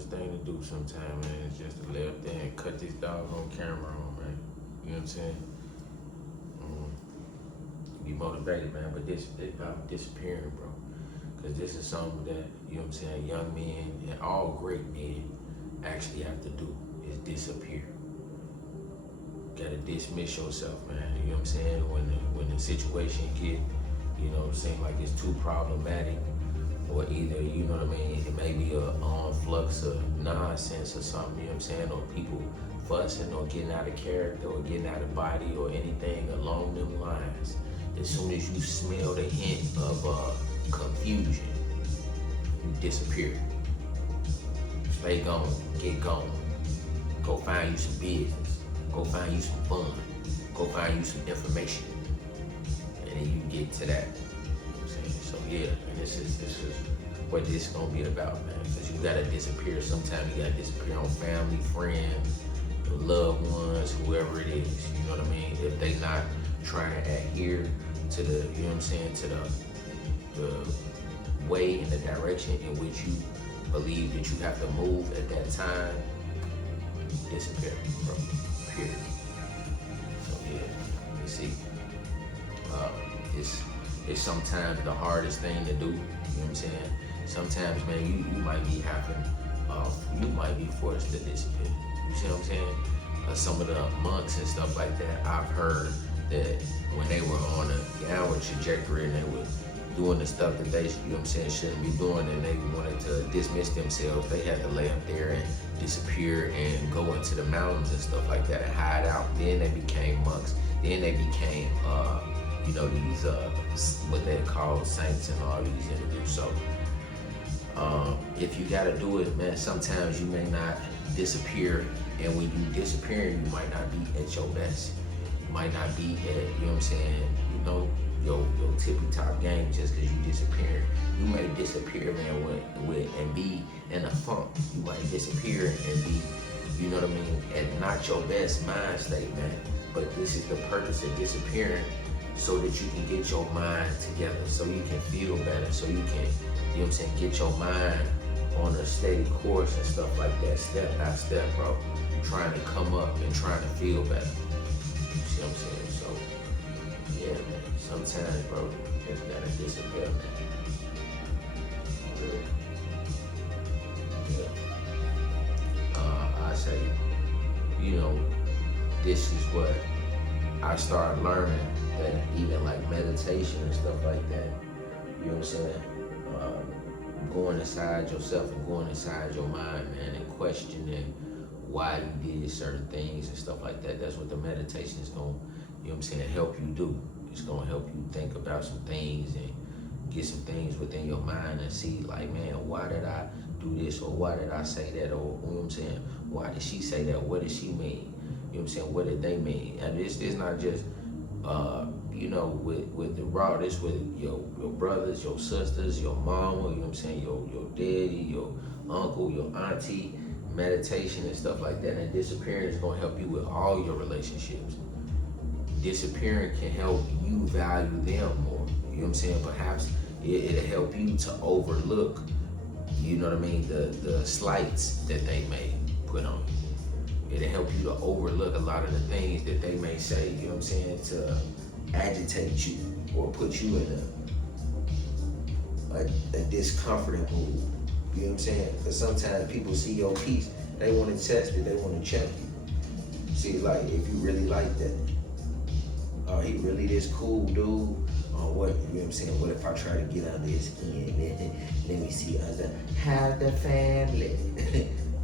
dumbest thing to do sometimes, man, is just to lay up there and cut this dog on camera on, man. You know what I'm saying? Be motivated, man, but this is about disappearing, bro. Because this is something that, you know what I'm saying, young men and all great men actually have to do, is disappear. Gotta dismiss yourself, man. You know what I'm saying? When the situation get, you know, seem like it's too problematic, or either, you know what I mean, it may be a influx of nonsense or something, you know what I'm saying, or people fussing or getting out of character or getting out of body or anything along them lines. As soon as you smell the hint of confusion, you disappear. Stay gone, get gone. Go find you some business. Go find you some fun. Go find you some information. And then you get to that. You know what I'm saying? So yeah, and this is what this is gonna be about, man. Because you gotta disappear. Sometimes you gotta disappear on family, friends, loved ones, whoever it is. You know what I mean? If they not trying to adhere to the, you know what I'm saying, to the way and the direction in which you believe that you have to move at that time, disappear, bro. Period. So yeah, you see, it's sometimes the hardest thing to do. You know what I'm saying? Sometimes, man, you might be having, you might be forced to disappear. You see what I'm saying? Some of the monks and stuff like that, I've heard that when they were on a downward trajectory and they were doing the stuff that they, you know what I'm saying, shouldn't be doing, and they wanted to dismiss themselves, they had to lay up there and disappear and go into the mountains and stuff like that and hide out. Then they became monks. Then they became, you know, these, what they call saints and all these individuals. So, if you gotta do it, man, sometimes you may not disappear, and when you disappear, you might not be at your best. You might not be at, you know what I'm saying, you know, your tippy top game just because you disappear. You may disappear, man, with and be in a funk. You might disappear and be, you know what I mean, at not your best mind state, man. But this is the purpose of disappearing, so that you can get your mind together, so you can feel better, so you can, you know what I'm saying, get your mind on a steady course and stuff like that, step by step, bro. Trying to come up and trying to feel better. You see what I'm saying? So, yeah, man. Sometimes, bro, you just gotta disappear, man. Yeah. I say, you know, this is what I started learning, that even like meditation and stuff like that, you know what I'm saying? Going inside yourself and going inside your mind, man, and questioning why you did certain things and stuff like that. That's what the meditation is going to, you know what I'm saying, help you do. It's going to help you think about some things and get some things within your mind and see, like, man, why did I do this, or why did I say that, or, you know what I'm saying, why did she say that, what did she mean, you know what I'm saying, what did they mean? And it's not just, you know, with the raw, this with your brothers, your sisters, your mama, you know what I'm saying, your daddy, your uncle, your auntie. Meditation and stuff like that, and disappearing is going to help you with all your relationships. Disappearing can help you value them more. You know what I'm saying? Perhaps it'll help you to overlook, you know what I mean, the slights that they may put on you. It'll help you to overlook a lot of the things that they may say, you know what I'm saying, to agitate you or put you in a discomforting mood. You know what I'm saying? Because sometimes people see your piece, they want to test it, they want to check you. See, like, if you really like that, he really this cool dude, or what, you know what I'm saying? What if I try to get under his skin, man? Let me see under, have the family.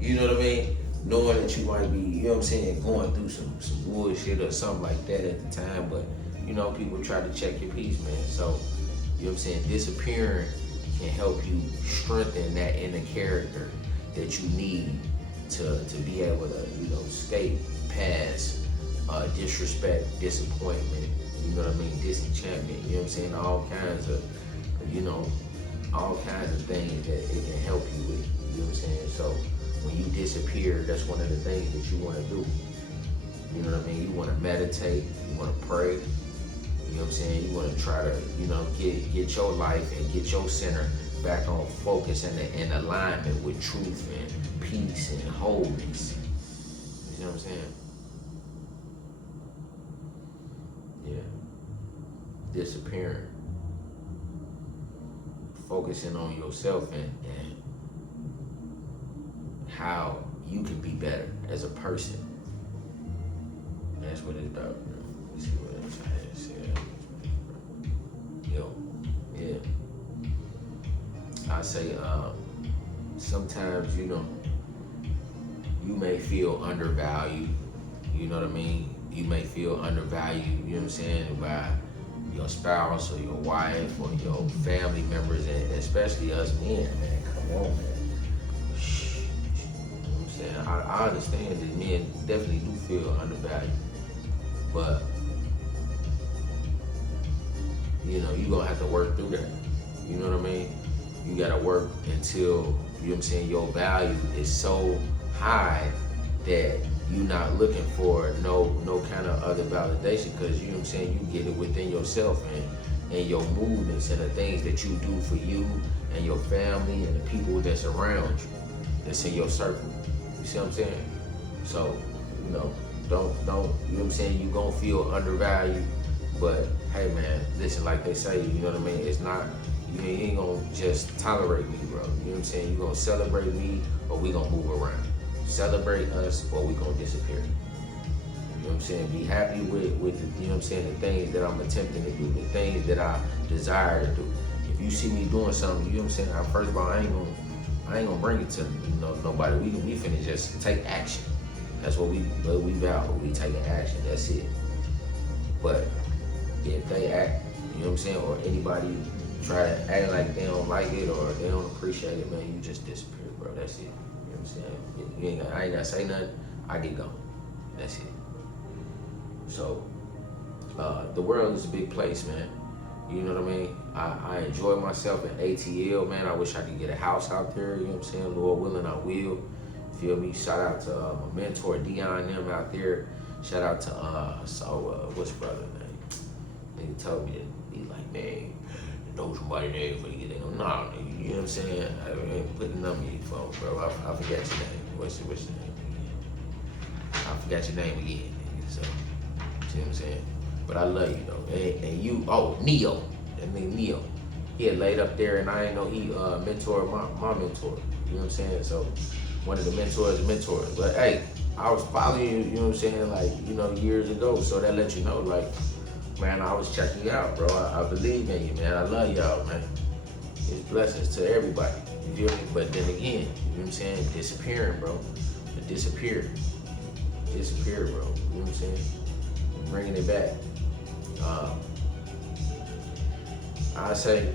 You know what I mean? Knowing that you might be, you know what I'm saying, going through some bullshit or something like that at the time, but, you know, people try to check your piece, man. So, you know what I'm saying, disappearing can help you strengthen that inner character that you need to be able to, you know, skate past disrespect, disappointment, you know what I mean, disenchantment, you know what I'm saying, all kinds of, you know, all kinds of things that it can help you with, you know what I'm saying. So when you disappear, that's one of the things that you want to do. You know what I mean? You want to meditate, you want to pray. You know what I'm saying? You want to try to, you know, get your life and get your center back on focus and in alignment with truth and peace and wholeness. You know what I'm saying? Yeah. Disappearing. Focusing on yourself and how you can be better as a person. That's what it's about. Let's see what else I had to say. Yo, yeah. I say, sometimes, you may feel undervalued. You know what I mean? You may feel undervalued, you know what I'm saying, by your spouse or your wife or your family members, and especially us men, man. Come on, man. You know what I'm saying? I understand that men definitely do feel undervalued, but you're gonna have to work through that. You know what I mean? You gotta work until, you know what I'm saying, your value is so high that you're not looking for no kind of other validation, because, you know what I'm saying, you get it within yourself and your movements and the things that you do for you and your family and the people that's around you, that's in your circle. You see what I'm saying? So, don't, you know what I'm saying, you gonna feel undervalued, but hey man, listen, like they say, you know what I mean, it's not, you ain't gonna just tolerate me, bro. You know what I'm saying? You gonna celebrate me or we gonna move around. Celebrate us or we gonna disappear. You know what I'm saying? Be happy with the, you know what I'm saying, the things that I'm attempting to do, the things that I desire to do. If you see me doing something, you know what I'm saying, first of all, I ain't gonna bring it to nobody. We finna just take action. That's what we vow. We taking action. That's it. But if they act, you know what I'm saying, or anybody try to act like they don't like it or they don't appreciate it, man, you just disappear, bro. That's it. You know what I'm saying? I ain't gotta say nothing. I get gone. That's it. So, the world is a big place, man. You know what I mean? I enjoy myself in ATL, man. I wish I could get a house out there. You know what I'm saying? Lord willing, I will. Feel me? Shout out to my mentor, Dion, and them out there. Shout out to, what's brother name? Nigga told me to be like, man, know somebody there for you get in. Nah, nigga, you know what I'm saying? I ain't putting number in your phone, bro. I forgot your name. What's your name again? I forgot your name again, nigga. So, see what I'm saying? But I love you though. And you, Neo. That nigga Neo. He had laid up there and I ain't know he mentored my mentor. You know what I'm saying? So one of the mentors. But hey, I was following you, you know what I'm saying, like, years ago. So that let you know, like, man, I was checking you out, bro. I believe in you, man. I love y'all, man. It's blessings to everybody. You feel me? But then again, you know what I'm saying? Disappearing, bro. Disappear, bro. You know what I'm saying? Bringing it back. I say,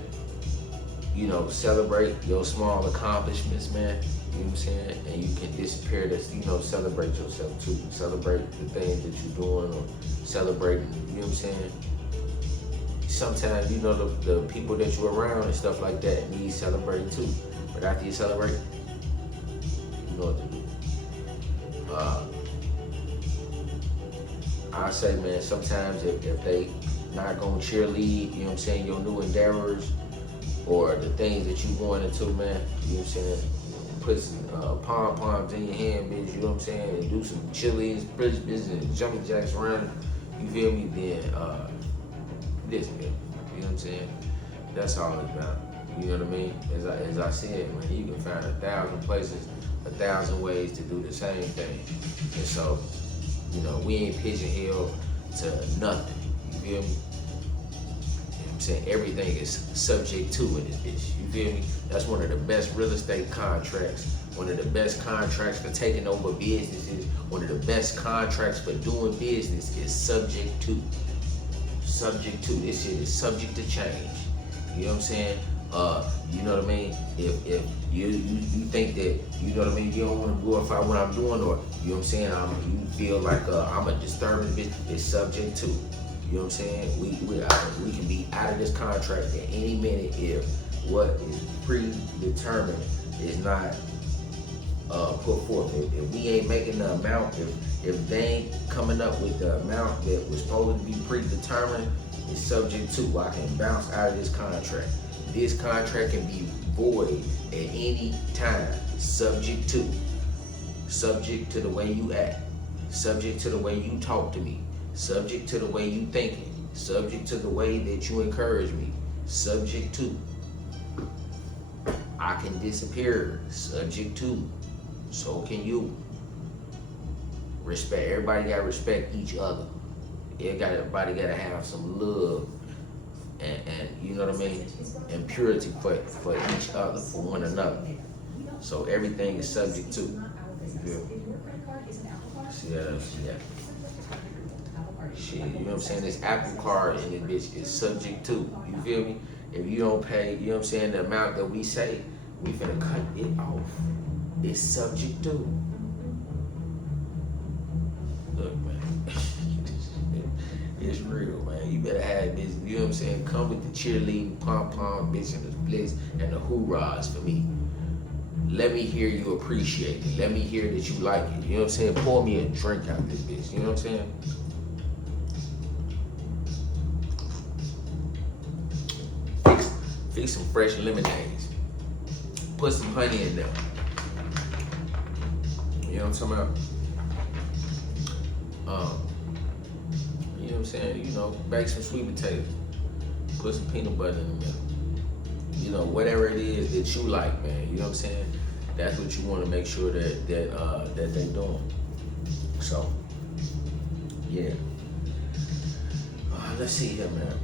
celebrate your small accomplishments, man. You know what I'm saying? And you can disappear. Celebrate yourself too. Celebrate the things that you're doing, or celebrate, you know what I'm saying? Sometimes, the people that you're around and stuff like that need celebrating too. But after you celebrate, you know what to do. I say, man, sometimes if they not gonna cheerlead, you know what I'm saying, your new endeavors or the things that you going into, man, you know what I'm saying, put some pom-poms in your hand, bitch, you know what I'm saying, and do some chilies, bridges, and jumping jacks around, you feel me, then listen, man, you know what I'm saying, that's all it's about, you know what I mean, as I said, man, you can find 1,000 places, 1,000 ways to do the same thing, and so, we ain't pigeonholed to nothing, you feel me? You know what I'm saying? Everything is subject to in this bitch, you feel me? That's one of the best real estate contracts, one of the best contracts for taking over businesses, one of the best contracts for doing business is subject to. Subject to. This shit is subject to change. You know what I'm saying? You know what I mean? If you think that, you know what I mean, you don't want to glorify what I'm doing, or, you know what I'm saying, you feel like I'm a disturbing bitch, it's subject to. You know what I'm saying? We can be out of this contract at any minute if what is predetermined is not put forth. If we ain't making the amount, if they ain't coming up with the amount that was supposed to be predetermined, it's subject to. I can bounce out of this contract. This contract can be void at any time, subject to the way you act, subject to the way you talk to me, subject to the way you thinking, subject to the way that you encourage me, subject to. I can disappear, subject to. So can you. Respect. Everybody gotta respect each other. Everybody gotta have some love and you know what I mean, and purity for each other, for one another. So everything is subject to. Yeah. Yeah. Shit, you know what I'm saying? This Apple Card in this bitch is subject to. You feel me? If you don't pay, you know what I'm saying, the amount that we say, we finna cut it off. It's subject to. Look, man. It's real, man. You better have this, you know what I'm saying? Come with the cheerleading, pom-pom, bitch, and the blitz, and the hoorahs for me. Let me hear you appreciate it. Let me hear that you like it. You know what I'm saying? Pour me a drink out this bitch. You know what I'm saying? Fix some fresh lemonades. Put some honey in there. You know what I'm talking about? You know what I'm saying? You know, bake some sweet potatoes. Put some peanut butter in the middle. You know, whatever it is that you like, man. You know what I'm saying? That's what you want to make sure that they're doing. So, yeah. Let's see here, man.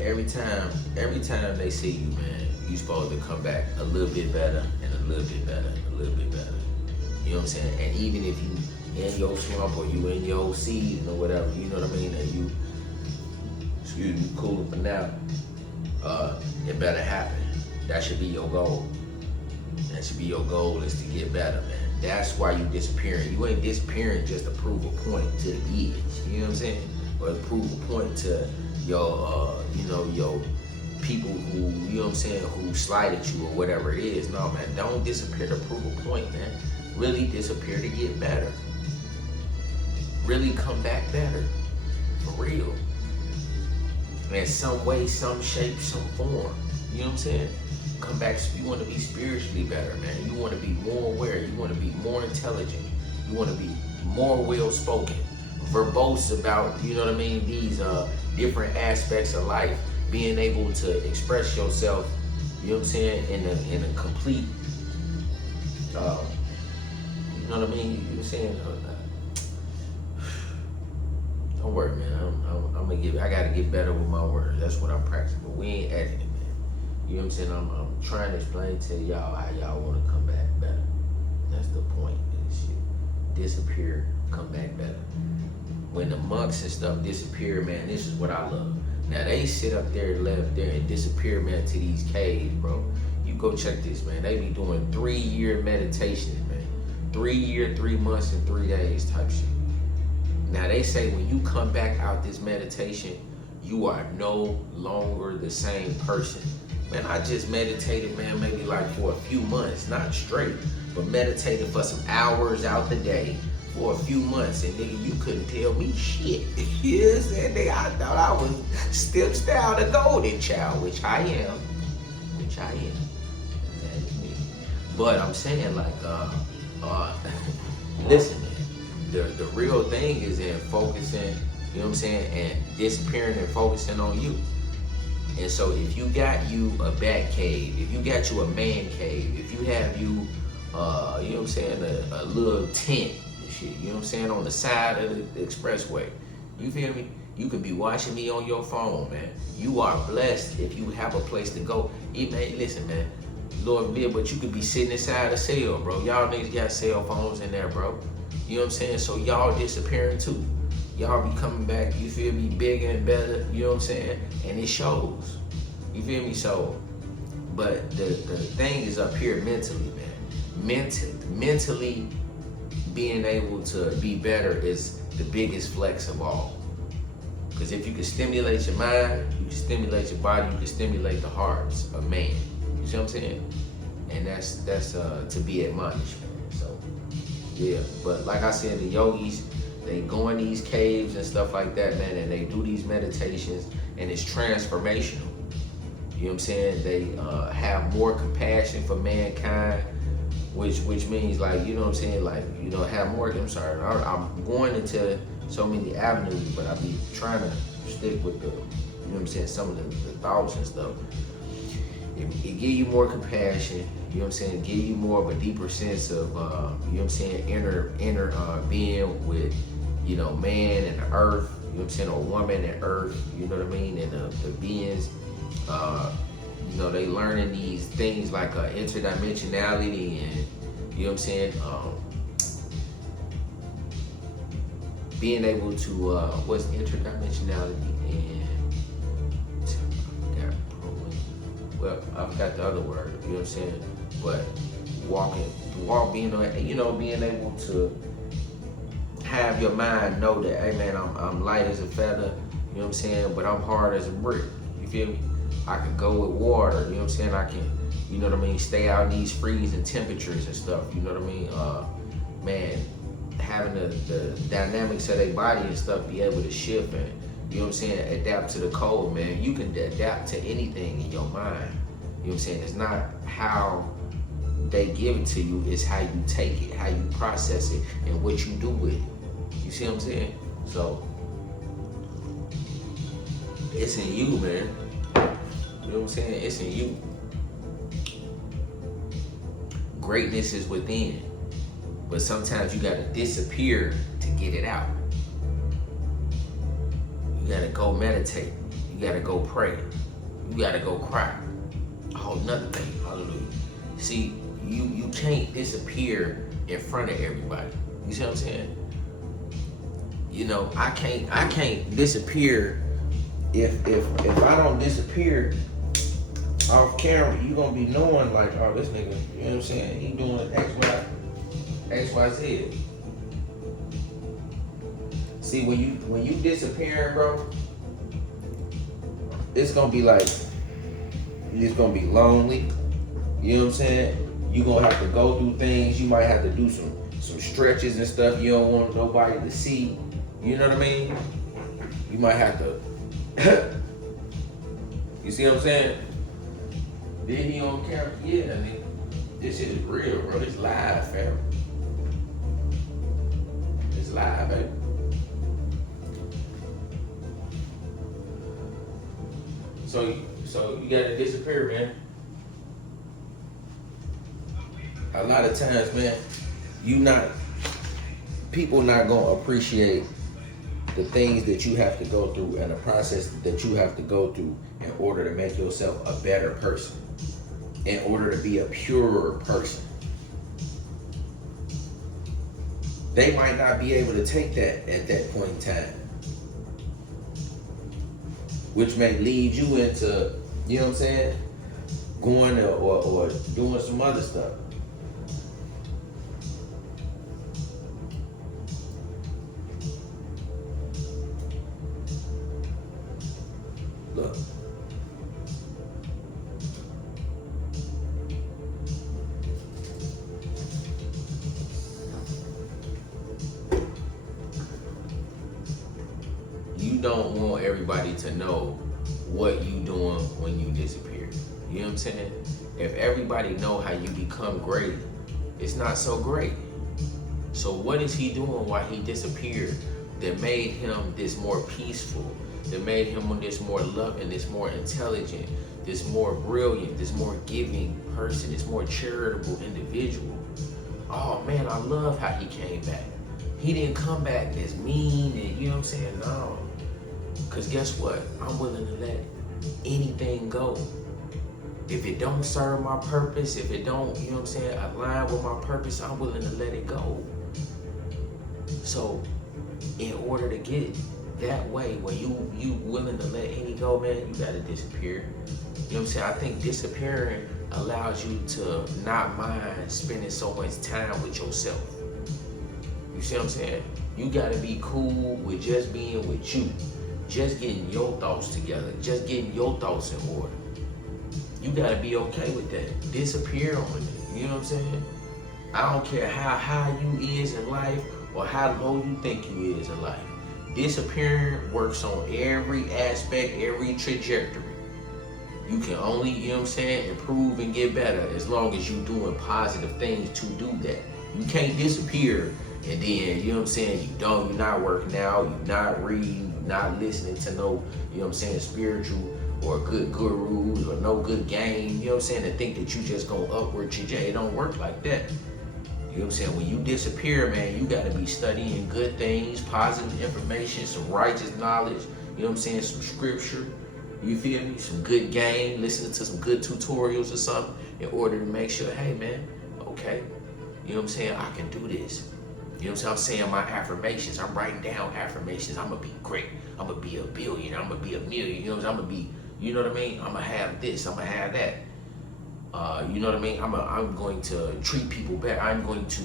Every time they see you, man, you supposed to come back a little bit better and a little bit better, a little bit better. You know what I'm saying? And even if you in your slump or you in your season or whatever, you know what I mean, and you, excuse me, cooling for now, it better happen. That should be your goal. That should be your goal, is to get better, man. That's why you disappearing. You ain't disappearing just to prove a point to the edge. You know what I'm saying? Or to prove a point to your, your people who, you know what I'm saying, who slighted you or whatever it is. No, man, don't disappear to prove a point, man. Really disappear to get better. Really come back better. For real. In some way, some shape, some form. You know what I'm saying? Come back, you want to be spiritually better, man. You want to be more aware. You want to be more intelligent. You want to be more well-spoken. Verbose about, you know what I mean, these different aspects of life. Being able to express yourself, you know what I'm saying, in a complete, you know what I mean? You know what I'm saying? Don't worry, man. I gotta get better with my words. That's what I'm practicing. But we ain't at it, man. You know what I'm saying? I'm trying to explain to y'all how y'all want to come back better. That's the point of this shit. Disappear, come back better. When the monks and stuff disappear, man, this is what I love. Now they sit up there, left there, and disappear, man, to these caves, bro. You go check this, man. They be doing 3-year meditations, man. 3 year, 3 months, and 3 days type shit. Now they say when you come back out this meditation, you are no longer the same person. Man, I just meditated, man, maybe like for a few months, not straight, but meditated for some hours out the day for a few months, and nigga, you couldn't tell me shit. You know what I'm saying? Nigga, I thought I was steps down the golden child, which I am. That is me. But I'm saying, like, listen, man, the real thing is in focusing, you know what I'm saying, and disappearing and focusing on you. And so if you got you a bat cave, if you got you a man cave, if you have you, you know what I'm saying, a little tent and shit, you know what I'm saying, on the side of the expressway, you feel me? You could be watching me on your phone, man. You are blessed if you have a place to go. Listen, man, Lord forbid, but you could be sitting inside a cell, bro. Y'all niggas got cell phones in there, bro. You know what I'm saying? So y'all disappearing too. Y'all be coming back, you feel me, bigger and better, you know what I'm saying? And it shows, you feel me? So, but the thing is up here mentally, man. Mentally being able to be better is the biggest flex of all. Because if you can stimulate your mind, you can stimulate your body, you can stimulate the hearts of man. You see what I'm saying? And that's to be admonished, man. So, yeah, but like I said, the yogis, they go in these caves and stuff like that, man, and they do these meditations, and it's transformational. You know what I'm saying? They have more compassion for mankind, which means, like, you know what I'm saying, like, you know, have more. I'm sorry, I'm going into so many avenues, but I be trying to stick with the, you know what I'm saying, some of the thoughts and stuff. It give you more compassion. You know what I'm saying? It give you more of a deeper sense of, you know what I'm saying, inner being with, you know, man and the earth. You know what I'm saying? Or woman and earth. You know what I mean? And the beings. You know, they learning these things like interdimensionality and, you know what I'm saying, being able to, what's interdimensionality and, I forgot the other word, you know what I'm saying, but being able to have your mind know that, hey man, I'm light as a feather, you know what I'm saying, but I'm hard as a brick, you feel me? I could go with water, you know what I'm saying? I can, you know what I mean, stay out in these freezing temperatures and stuff, you know what I mean? Man, having the dynamics of their body and stuff be able to shift and, you know what I'm saying, adapt to the cold, man. You can adapt to anything in your mind, you know what I'm saying? It's not how they give it to you, it's how you take it, how you process it, and what you do with it. You see what I'm saying? So, it's in you, man. You know what I'm saying? It's in you. Greatness is within. But sometimes you gotta disappear to get it out. You gotta go meditate. You gotta go pray. You gotta go cry. A whole nother thing. Hallelujah. See, you can't disappear in front of everybody. You see what I'm saying? You know, I can't disappear if I don't disappear off camera, you gonna be knowing like, oh, this nigga, you know what I'm saying? He doing X, Y, Z. See, when you disappearing, bro, it's gonna be like, it's gonna be lonely. You know what I'm saying? You gonna have to go through things. You might have to do some stretches and stuff you don't want nobody to see. You know what I mean? You might have to. You see what I'm saying? Then he on camera, yeah, I mean, this shit is real, bro. It's live, fam. It's live, baby. So you gotta disappear, man. A lot of times, man, people not gonna appreciate the things that you have to go through and the process that you have to go through in order to make yourself a better person, in order to be a purer person. They might not be able to take that at that point in time, which may lead you into, you know what I'm saying, going or doing some other stuff. Look. You don't want everybody to know what you doing when you disappear. You know what I'm saying? If everybody know how you become great, it's not so great. So what is he doing while he disappeared that made him this more peaceful, that made him this more loving, this more intelligent, this more brilliant, this more giving person, this more charitable individual? Oh man, I love how he came back. He didn't come back as mean and, you know what I'm saying? No. Because guess what? I'm willing to let anything go. If it don't serve my purpose, if it don't, you know what I'm saying, align with my purpose, I'm willing to let it go. So, in order to get that way, when you willing to let any go, man, you gotta disappear. You know what I'm saying? I think disappearing allows you to not mind spending so much time with yourself. You see what I'm saying? You gotta be cool with just being with you. Just getting your thoughts together. Just getting your thoughts in order. You gotta be okay with that. Disappear on it. You know what I'm saying? I don't care how high you is in life or how low you think you is in life. Disappearing works on every aspect, every trajectory. You can only, you know what I'm saying, improve and get better as long as you're doing positive things to do that. You can't disappear and then, you know what I'm saying, you're not working out, you're not reading, you're not listening to no, you know what I'm saying, spiritual or good gurus or no good game, you know what I'm saying, and think that you just go upward trajectory. It don't work like that. You know what I'm saying? When you disappear, man, you got to be studying good things, positive information, some righteous knowledge, you know what I'm saying, some scripture, you feel me? Some good game, listening to some good tutorials or something in order to make sure, hey, man, okay, you know what I'm saying, I can do this. You know what I'm saying? I'm saying my affirmations. I'm writing down affirmations. I'm going to be great. I'm going to be a billionaire. I'm going to be a million. You know what I'm saying? I'm going to be, you know what I mean? I'm going to have this. I'm going to have that. You know what I mean? I'm going to treat people better. I'm going to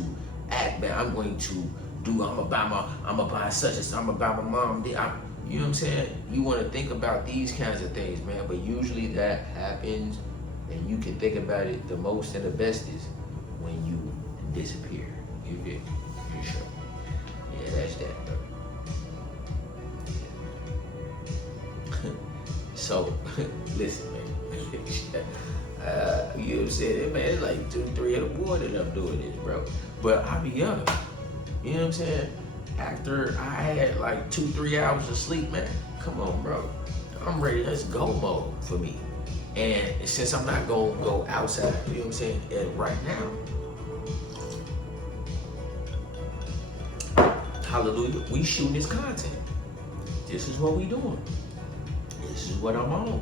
act better. I'm going to do. I'm gonna buy such and such. I'm gonna buy my mom. You know what I'm saying? You want to think about these kinds of things, man. But usually that happens, and you can think about it the most and the best is when you disappear. You get, you sure? Yeah, that's that, bro. Yeah. So, listen, man. You know what I'm saying? Man, it's like 2-3 in the morning I'm doing this, bro. But I be up. You know what I'm saying? After I had like 2-3 hours of sleep, man, come on, bro. I'm ready. Let's go mode for me. And since I'm not gonna go outside, you know what I'm saying, right now, hallelujah, we shooting this content. This is what we doing. This is what I'm on.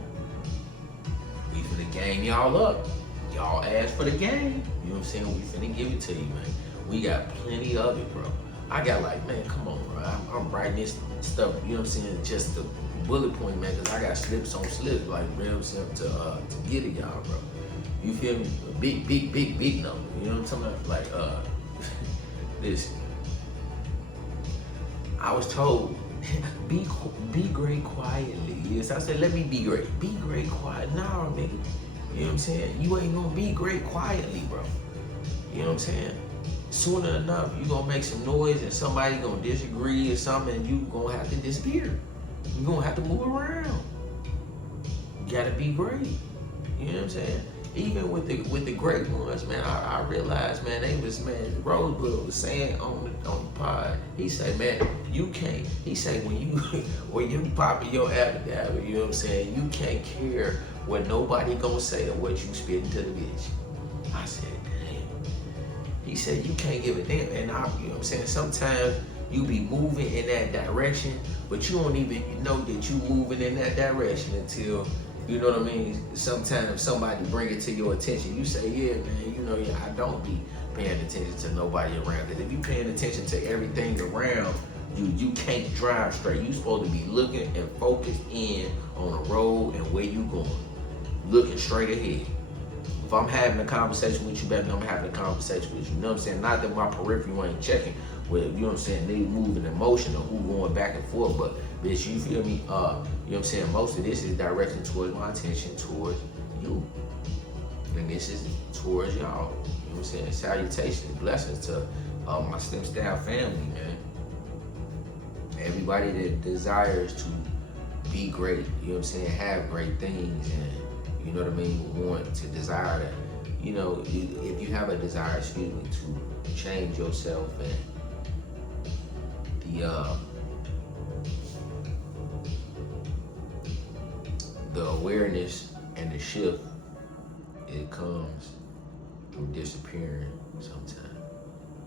We finna game y'all up. Y'all ask for the game. You know what I'm saying? We finna give it to you, man. We got plenty of it, bro. I got like, man, come on, bro. I'm writing this stuff, you know what I'm saying, just the bullet point, man, because I got slips on slips, like, you know what I'm saying, to get it, y'all, bro. You feel me? A big number. You know what I'm talking about? Like, listen. I was told, be great quietly. Yes, I said, let me be great. Be great quiet. Nah, nigga. You know what I'm saying? You ain't gonna be great quietly, bro. You know what I'm saying? Sooner enough, you gonna make some noise and somebody gonna disagree or something and you gonna have to disappear. You gonna have to move around. You gotta be great. You know what I'm saying? Even with the great ones, man, I realized, man, Rosebud was saying on the pod, he said, man, you can't, he said, when you popping your abacadabra, you know what I'm saying, you can't care what nobody gonna say or what you spit into the bitch. I said, damn. He said, you can't give a damn. And you know what I'm saying, sometimes you be moving in that direction, but you don't even know that you moving in that direction until, you know what I mean? Sometimes somebody bring it to your attention. You say, yeah, man, you know, yeah, I don't be paying attention to nobody around. Because if you paying attention to everything around, you can't drive straight. You supposed to be looking and focused in on the road and where you going. Looking straight ahead. If I'm having a conversation with you, baby, I'm having a conversation with you. You know what I'm saying? Not that my peripheral ain't checking with, you know what I'm saying, they moving in motion or who going back and forth, but bitch, you feel me? You know what I'm saying? Most of this is directed towards my attention towards you. And this is towards y'all. You know what I'm saying? Salutations, blessings to my STEM style family, man. Everybody that desires to be great, you know what I'm saying, have great things and, you know what I mean, want to desire that. You know, if you have a desire, excuse me, to change yourself and the awareness and the shift, it comes from disappearing sometimes.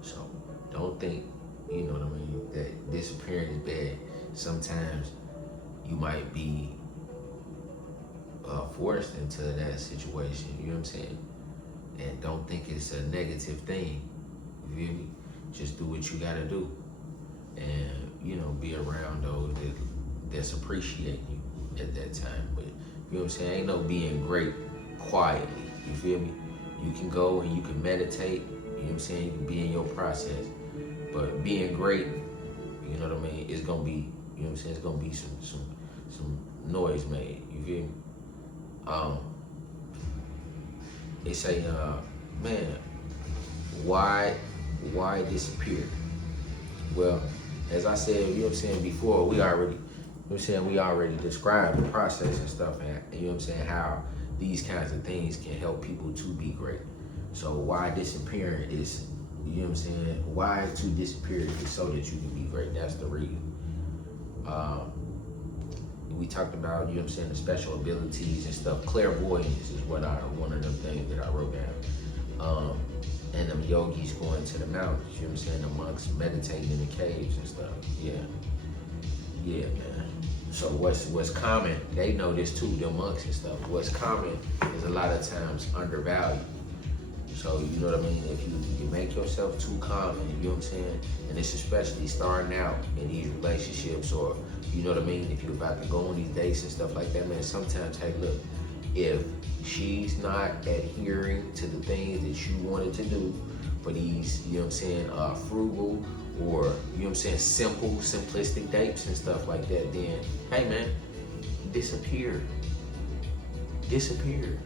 So don't think, you know what I mean, that disappearing is bad. Sometimes you might be forced into that situation, you know what I'm saying? And don't think it's a negative thing, you feel me? Just do what you gotta do. And, you know, be around those that's appreciating you at that time. But, you know what I'm saying? Ain't no being great quietly, you feel me? You can go and you can meditate, you know what I'm saying? You can be in your process. But being great, you know what I mean, it's gonna be, you know what I'm saying, it's gonna be some noise made, you feel me? They say, man, why disappear? Well, as I said, you know what I'm saying, before, we already, you know what I'm saying, we already described the process and stuff, and you know what I'm saying, how these kinds of things can help people to be great. So why disappearing is, you know what I'm saying, why to disappear is so that you can be great. That's the reason. We talked about, you know what I'm saying, the special abilities and stuff. Clairvoyance is one of them things that I wrote down. And them yogis going to the mountains, you know what I'm saying, the monks meditating in the caves and stuff. Yeah. Yeah, man. So what's common, they know this too, the monks and stuff. What's common is a lot of times undervalued. So, you know what I mean? If you make yourself too common, you know what I'm saying? And it's especially starting out in these relationships, or, you know what I mean? If you're about to go on these dates and stuff like that, man, sometimes, hey, look, if she's not adhering to the things that you wanted to do for these, you know what I'm saying, frugal, or, you know what I'm saying, simple, simplistic dates and stuff like that, then, hey, man, disappear. Disappear.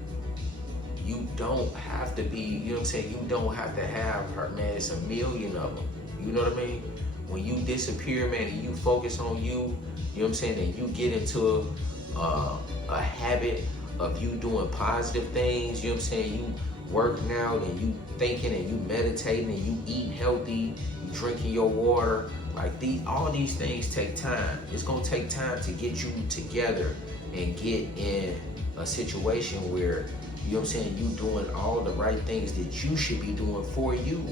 You don't have to be, you know what I'm saying, you don't have to have her, man, it's a million of them. You know what I mean? When you disappear, man, and you focus on you know what I'm saying, and you get into a habit of you doing positive things, you know what I'm saying, you working out and you thinking and you meditating and you eating healthy, you drinking your water, like all these things take time. It's gonna take time to get you together and get in a situation where, you know what I'm saying, you doing all the right things that you should be doing for you.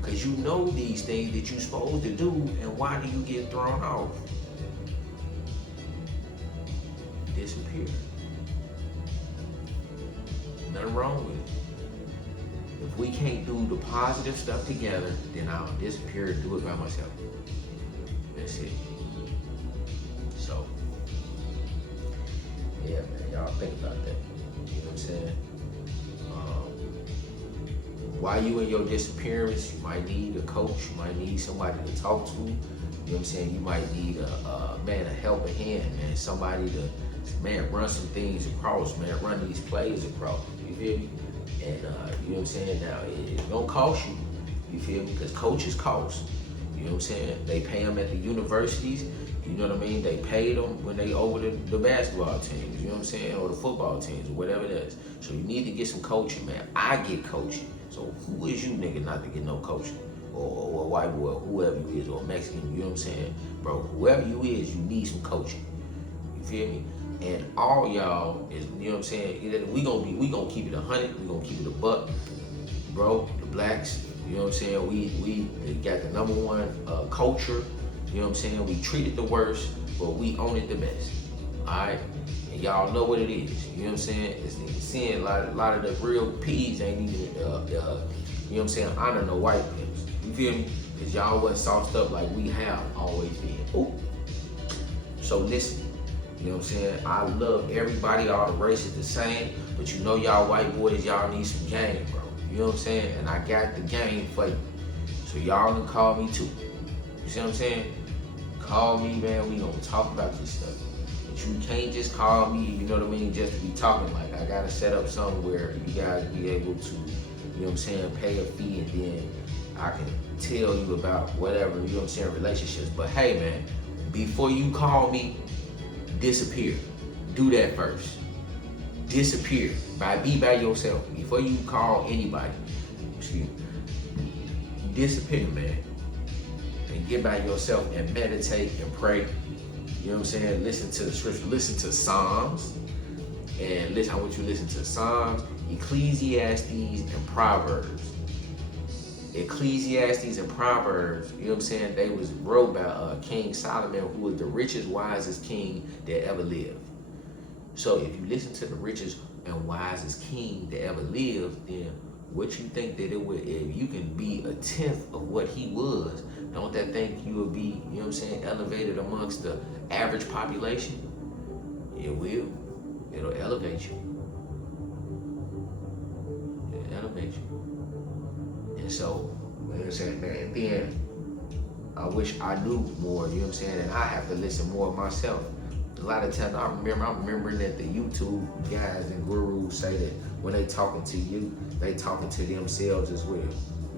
Because you know these things that you're supposed to do, and why do you get thrown off? Disappear. Nothing wrong with it. If we can't do the positive stuff together, then I'll disappear and do it by myself. That's it. So, yeah, man, y'all think about that. You know what I'm saying? While you in your disappearance, you might need a coach, you might need somebody to talk to. You know what I'm saying? You might need a helping hand, man. Somebody to, man, run some things across, man. Run these plays across. You feel me? And you know what I'm saying? Now, it don't cost you. You feel me? Because coaches cost. You know what I'm saying? They pay them at the universities. You know what I mean? They pay them when they over the basketball teams, you know what I'm saying? Or the football teams, or whatever it is. So you need to get some coaching, man. I get coaching. So who is you, nigga, not to get no coaching? Or a white boy, or whoever you is, or a Mexican, you know what I'm saying? Bro, whoever you is, you need some coaching. You feel me? And all y'all is, you know what I'm saying? We gonna keep it 100. We gonna keep it a buck, bro. The blacks, you know what I'm saying? We got the number one culture. You know what I'm saying? We treat it the worst, but we own it the best. All right? And y'all know what it is. You know what I'm saying? It's seeing a lot of the real P's ain't even, you know what I'm saying, honor no white pimps. You feel me? Because y'all wasn't sauced up like we have always been. Ooh. So listen, you know what I'm saying? I love everybody, all the races the same, but you know y'all white boys, y'all need some game, bro. You know what I'm saying? And I got the game for you. So y'all can call me too. You see what I'm saying? Call me, man. We gonna talk about this stuff. But you can't just call me, you know what I mean, just to be talking. Like, I gotta set up something where you guys be able to, you know what I'm saying, pay a fee, and then I can tell you about whatever, you know what I'm saying, relationships. But hey, man, before you call me, disappear. Do that first. Disappear. Be by yourself. Before you call anybody, excuse me, disappear, man. And get by yourself and meditate and pray. You know what I'm saying? Listen to the scripture. Listen to Psalms. And listen, I want you to listen to Psalms, Ecclesiastes, and Proverbs. Ecclesiastes and Proverbs, you know what I'm saying? They was wrote by King Solomon, who was the richest, wisest king that ever lived. So if you listen to the richest and wisest king that ever lived, then what you think that it would, if you can be a tenth of what he was, don't that think you will be, you know what I'm saying, elevated amongst the average population? It will. It'll elevate you. It'll elevate you. And so, you know what I'm saying, man, and then I wish I knew more, you know what I'm saying, and I have to listen more myself. A lot of times I'm remembering that the YouTube guys and gurus say that when they talking to you, they talking to themselves as well.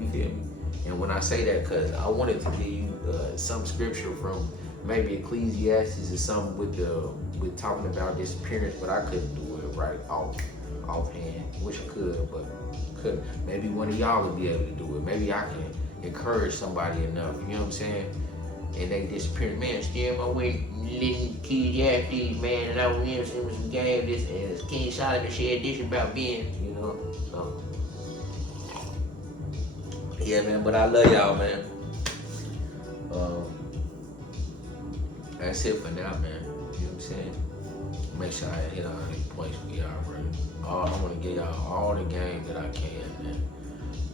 You feel me? And when I say that, because I wanted to give you some scripture from maybe Ecclesiastes or something with talking about disappearance, but I couldn't do it right offhand. Wish I could, but couldn't. Maybe one of y'all would be able to do it. Maybe I can encourage somebody enough. You know what I'm saying? And they disappeared. Man, still my way listening to Ecclesiastes, man, and I was in some game this and King Solomon said this about being, you know. So yeah, man, but I love y'all, man. That's it for now, man. You know what I'm saying? Make sure I hit all these points for y'all, bro. I want to get y'all all the game that I can, man.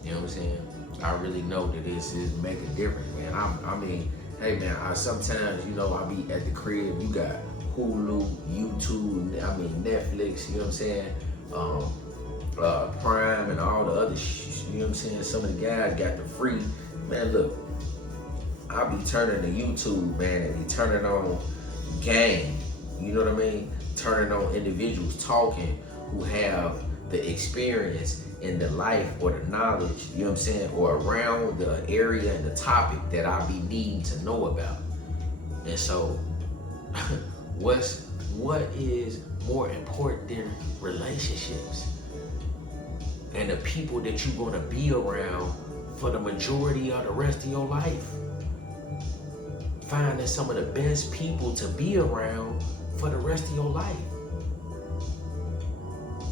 You know what I'm saying? I really know that this is make a difference, man. I mean, hey, man, I sometimes, you know, I be at the crib. You got Hulu, YouTube, I mean, Netflix, you know what I'm saying? Prime and all the other shit, you know what I'm saying? Some of the guys got the free. Man, look, I be turning to YouTube, man, and be turning on game, you know what I mean? Turning on individuals talking who have the experience in the life or the knowledge, you know what I'm saying, or around the area and the topic that I be needing to know about. And so, what is more important than relationships and the people that you're gonna be around for the majority of the rest of your life? Finding some of the best people to be around for the rest of your life.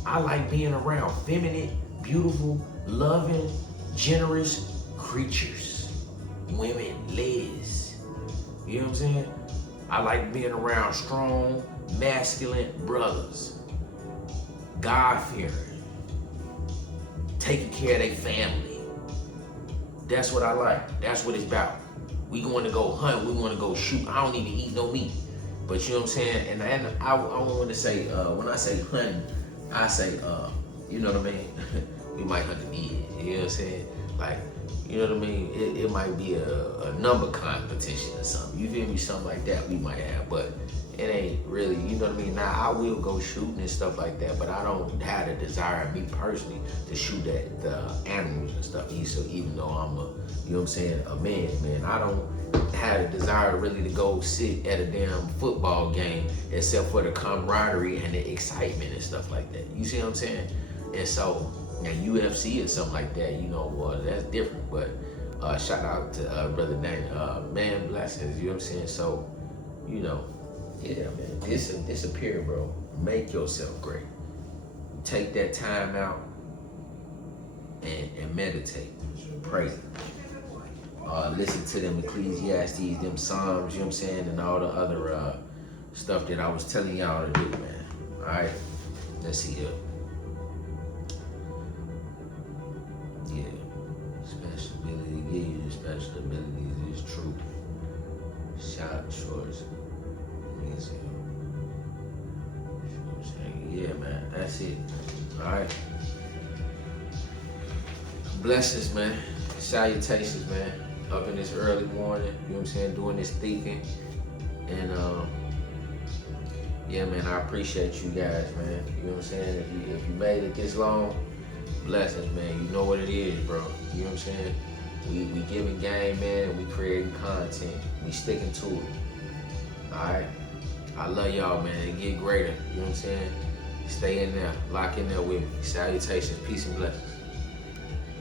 I like being around feminine, beautiful, loving, generous creatures, women, ladies. You know what I'm saying? I like being around strong, masculine brothers, God-fearing, taking care of their family. That's what I like. That's what it's about. We going to go hunt. We want to go shoot. I don't even eat no meat. But you know what I'm saying? And I want to say, when I say hunting, I say, you know what I mean? We might hunt the dead. You know what I'm saying? Like, you know what I mean? It might be a number competition or something. You feel me? Something like that we might have. But it ain't really, you know what I mean? Now, I will go shooting and stuff like that, but I don't have the desire, me personally, to shoot at the animals and stuff. Even though I'm you know what I'm saying, a man. I don't have a desire really to go sit at a damn football game except for the camaraderie and the excitement and stuff like that. You see what I'm saying? And so, now UFC or something like that, you know, well, that's different. But shout out to Brother Dane. Man, blessings, you know what I'm saying? So, you know, yeah, man, disappear, bro. Make yourself great. Take that time out and meditate, pray. Listen to them Ecclesiastes, them Psalms, you know what I'm saying, and all the other stuff that I was telling y'all to do, man. All right, let's see here. Yeah, special ability, give you the special abilities, is true. Shout shorts. Let me see. Yeah, man, that's it. All right. Blessings, man. Salutations, man. Up in this early morning, you know what I'm saying, doing this thinking. And yeah, man, I appreciate you guys, man. You know what I'm saying? If you made it this long, blessings, man. You know what it is, bro. You know what I'm saying? We giving game, man, and we creating content. We sticking to it. Alright? I love y'all, man. Get greater. You know what I'm saying? Stay in there. Lock in there with me. Salutations. Peace and blessings.